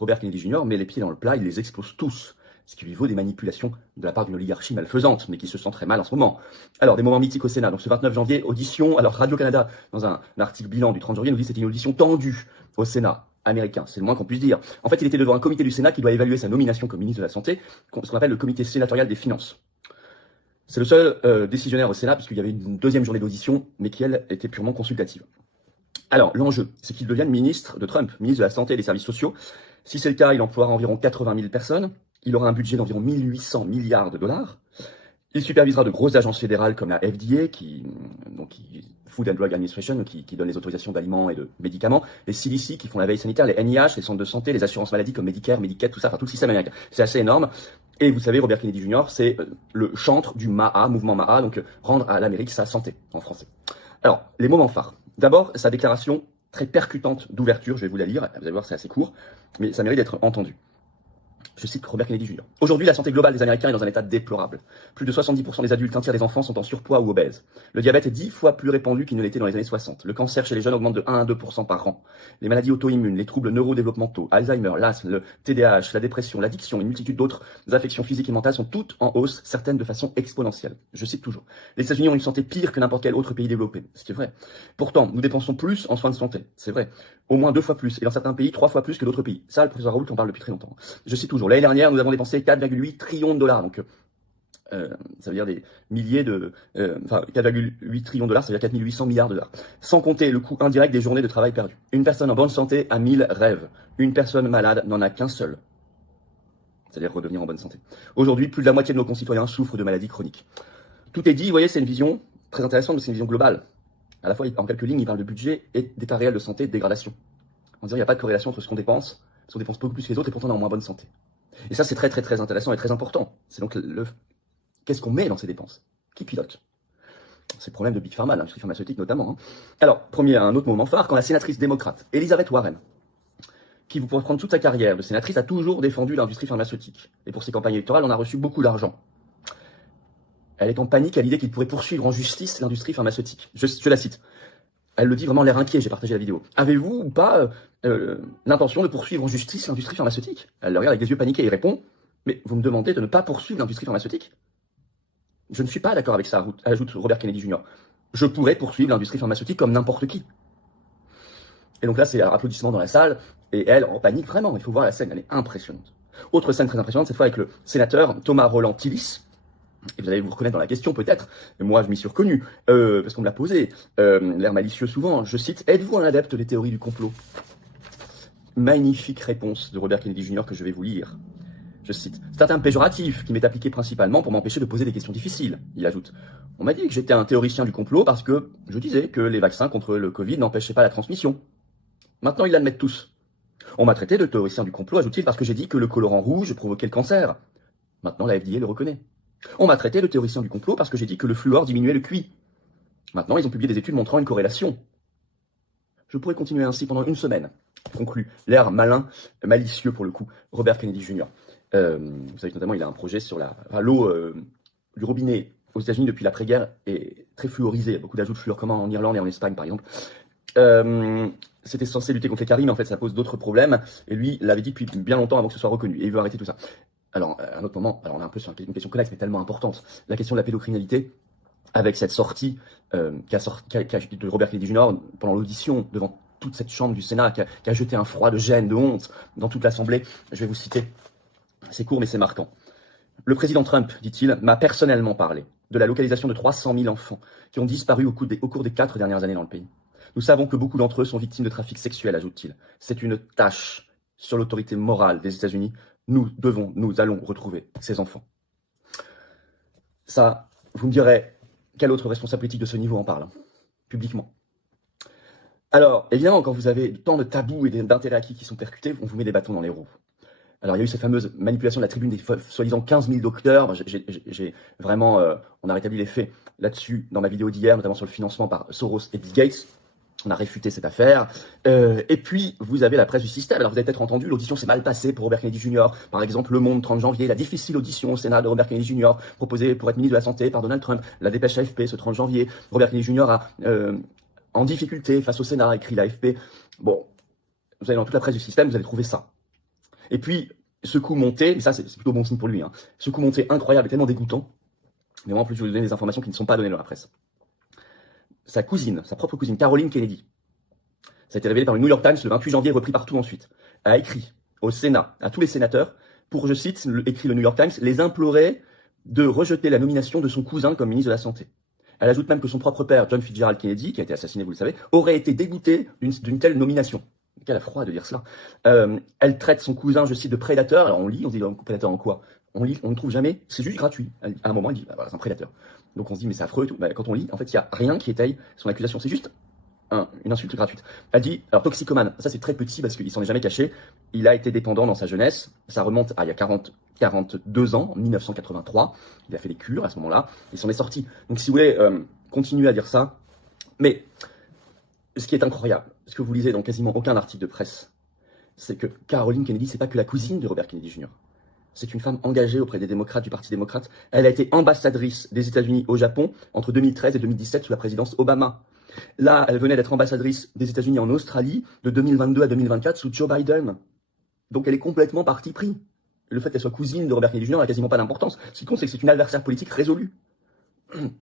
Robert Kennedy Jr. met les pieds dans le plat, il les explose tous. Ce qui lui vaut des manipulations de la part d'une oligarchie malfaisante, mais qui se sent très mal en ce moment. Alors, des moments mythiques au Sénat. Donc, ce 29 janvier, audition. Alors, Radio-Canada, dans un article bilan du 30 janvier, nous dit que c'était une audition tendue au Sénat américain. C'est le moins qu'on puisse dire. En fait, il était devant un comité du Sénat qui doit évaluer sa nomination comme ministre de la Santé, ce qu'on appelle le comité sénatorial des finances. C'est le seul décisionnaire au Sénat, puisqu'il y avait une deuxième journée d'audition, mais qui, elle, était purement consultative. Alors, l'enjeu, c'est qu'il devienne ministre de Trump, ministre de la Santé et des Services sociaux. Si c'est le cas, il emploiera environ 80 000 personnes. Il aura un budget d'environ 1800 milliards de dollars. Il supervisera de grosses agences fédérales comme la FDA, Food and Drug Administration, qui donne les autorisations d'aliments et de médicaments, les CDC qui font la veille sanitaire, les NIH, les centres de santé, les assurances maladies comme Medicare, Medicaid, tout ça, enfin tout le système américain. C'est assez énorme. Et vous savez, Robert Kennedy Jr., c'est le chantre du MAHA, mouvement MAHA, donc rendre à l'Amérique sa santé, en français. Alors, les moments phares. D'abord, sa déclaration très percutante d'ouverture, je vais vous la lire, vous allez voir, c'est assez court, mais ça mérite d'être entendu. Je cite Robert Kennedy Jr. Aujourd'hui, la santé globale des Américains est dans un état déplorable. Plus de 70% des adultes, un tiers des enfants sont en surpoids ou obèses. Le diabète est 10 fois plus répandu qu'il ne l'était dans les années 60. Le cancer chez les jeunes augmente de 1 à 2% par an. Les maladies auto-immunes, les troubles neurodéveloppementaux, Alzheimer, l'asthme, le TDAH, la dépression, l'addiction et une multitude d'autres affections physiques et mentales sont toutes en hausse, certaines de façon exponentielle. Je cite toujours. Les États-Unis ont une santé pire que n'importe quel autre pays développé. Ce qui est vrai. Pourtant, nous dépensons plus en soins de santé. C'est vrai. Au moins 2 fois plus. Et dans certains pays, 3 fois plus que d'autres pays. Ça, le professeur Raoult en parle depuis très longtemps. Je cite toujours. L'année dernière, nous avons dépensé 4,8 trillions de dollars. Donc, ça veut dire des milliers de... 4,8 trillions de dollars, ça veut dire 4800 milliards de dollars. Sans compter le coût indirect des journées de travail perdues. Une personne en bonne santé a 1000 rêves. Une personne malade n'en a qu'un seul. C'est-à-dire redevenir en bonne santé. Aujourd'hui, plus de la moitié de nos concitoyens souffrent de maladies chroniques. Tout est dit, vous voyez, c'est une vision très intéressante, mais c'est une vision globale. À la fois, en quelques lignes, il parle de budget et d'état réel de santé, de dégradation. En disant qu'il n'y a pas de corrélation entre ce qu'on dépense beaucoup plus que les autres et pourtant on est en moins bonne santé. Et ça, c'est très très très intéressant et très important. C'est donc qu'est-ce qu'on met dans ces dépenses? Qui pilote? C'est le problème de Big Pharma, l'industrie pharmaceutique notamment. Alors, un autre moment phare, quand la sénatrice démocrate, Elizabeth Warren, qui, vous pourrez prendre toute sa carrière de sénatrice, a toujours défendu l'industrie pharmaceutique. Et pour ses campagnes électorales, on a reçu beaucoup d'argent. Elle est en panique à l'idée qu'il pourrait poursuivre en justice l'industrie pharmaceutique. Je la cite. Elle le dit vraiment l'air inquiet, j'ai partagé la vidéo. Avez-vous ou pas l'intention de poursuivre en justice l'industrie pharmaceutique? Elle le regarde avec des yeux paniqués et répond, mais vous me demandez de ne pas poursuivre l'industrie pharmaceutique? Je ne suis pas d'accord avec ça, ajoute Robert Kennedy Jr. Je pourrais poursuivre l'industrie pharmaceutique comme n'importe qui. Et donc là, c'est un applaudissement dans la salle, et elle, en panique vraiment, il faut voir la scène, elle est impressionnante. Autre scène très impressionnante, cette fois avec le sénateur Thomas Roland Tillis. Et vous allez vous reconnaître dans la question peut-être, mais moi je m'y suis reconnu, parce qu'on me l'a posé, l'air malicieux souvent, je cite, êtes-vous un adepte des théories du complot? Magnifique réponse de Robert Kennedy Jr. que je vais vous lire. Je cite, c'est un terme péjoratif qui m'est appliqué principalement pour m'empêcher de poser des questions difficiles, il ajoute. On m'a dit que j'étais un théoricien du complot parce que je disais que les vaccins contre le Covid n'empêchaient pas la transmission. Maintenant ils l'admettent tous. On m'a traité de théoricien du complot, ajoute-t-il, parce que j'ai dit que le colorant rouge provoquait le cancer. Maintenant la FDA le reconnaît. On m'a traité de théoricien du complot parce que j'ai dit que le fluor diminuait le QI. Maintenant, ils ont publié des études montrant une corrélation. Je pourrais continuer ainsi pendant une semaine. Conclut l'air malin, malicieux pour le coup, Robert Kennedy Jr. Vous savez que notamment, il a un projet sur l'eau du robinet aux États-Unis depuis l'après-guerre est très fluorisée. Il y a beaucoup d'ajouts de fluor, comme en Irlande et en Espagne, par exemple. C'était censé lutter contre les caries, mais en fait, ça pose d'autres problèmes. Et lui, l'avait dit depuis bien longtemps avant que ce soit reconnu. Et il veut arrêter tout ça. Alors, à un autre moment, on est un peu sur une question connexe, mais tellement importante, la question de la pédocriminalité, avec cette sortie de Robert Kennedy Jr. pendant l'audition devant toute cette chambre du Sénat, qui a jeté un froid de gêne, de honte dans toute l'Assemblée. Je vais vous citer, c'est court mais c'est marquant. Le président Trump, dit-il, m'a personnellement parlé de la localisation de 300 000 enfants qui ont disparu au cours des 4 dernières années dans le pays. Nous savons que beaucoup d'entre eux sont victimes de trafic sexuel, ajoute-t-il. C'est une tâche sur l'autorité morale des États-Unis. Nous allons retrouver ces enfants. Ça, vous me direz, quel autre responsable politique de ce niveau en parle, publiquement? Alors, évidemment, quand vous avez tant de tabous et d'intérêts acquis qui sont percutés, on vous met des bâtons dans les roues. Alors, il y a eu cette fameuse manipulation de la tribune des soi-disant 15 000 docteurs. J'ai vraiment, on a rétabli les faits là-dessus dans ma vidéo d'hier, notamment sur le financement par Soros et Bill Gates. On a réfuté cette affaire. Et puis, vous avez la presse du système. Alors, vous avez peut-être entendu, l'audition s'est mal passée pour Robert Kennedy Jr. Par exemple, Le Monde, 30 janvier, la difficile audition au Sénat de Robert Kennedy Jr. proposée pour être ministre de la Santé par Donald Trump. La dépêche AFP, ce 30 janvier. Robert Kennedy Jr. a, en difficulté face au Sénat, écrit l'AFP. Bon, vous allez dans toute la presse du système, vous allez trouver ça. Et puis, ce coup monté, mais ça c'est plutôt bon signe pour lui, hein, ce coup monté incroyable et tellement dégoûtant, mais moi en plus je vais vous donner des informations qui ne sont pas données dans la presse. Sa cousine, sa propre cousine, Caroline Kennedy, ça a été révélé par le New York Times le 28 janvier, repris partout ensuite, a écrit au Sénat, à tous les sénateurs, pour, je cite, écrit le New York Times, les implorer de rejeter la nomination de son cousin comme ministre de la Santé. Elle ajoute même que son propre père, John Fitzgerald Kennedy, qui a été assassiné, vous le savez, aurait été dégoûté d'une telle nomination. Quel froid de dire cela. Elle traite son cousin, je cite, de prédateur. Alors on lit, on se dit, prédateur en quoi? On lit, on ne trouve jamais, c'est juste gratuit. À un moment, elle dit, bah, voilà, c'est un prédateur. Donc on se dit, mais c'est affreux et tout. Bah, quand on lit, en fait, il n'y a rien qui étaye son accusation. C'est juste une insulte gratuite. Elle dit, alors toxicomane, ça c'est très petit parce qu'il s'en est jamais caché. Il a été dépendant dans sa jeunesse. Ça remonte à il y a 42 ans, en 1983. Il a fait des cures à ce moment-là. Il s'en est sorti. Donc si vous voulez continuer à dire ça, mais ce qui est incroyable, ce que vous lisez dans quasiment aucun article de presse, c'est que Caroline Kennedy, c'est pas que la cousine de Robert Kennedy Jr. C'est une femme engagée auprès des démocrates, du Parti démocrate. Elle a été ambassadrice des États-Unis au Japon entre 2013 et 2017 sous la présidence Obama. Là, elle venait d'être ambassadrice des États-Unis en Australie de 2022 à 2024 sous Joe Biden. Donc elle est complètement parti pris. Le fait qu'elle soit cousine de Robert Kennedy Jr. n'a quasiment pas d'importance. Ce qui compte, c'est que c'est une adversaire politique résolue.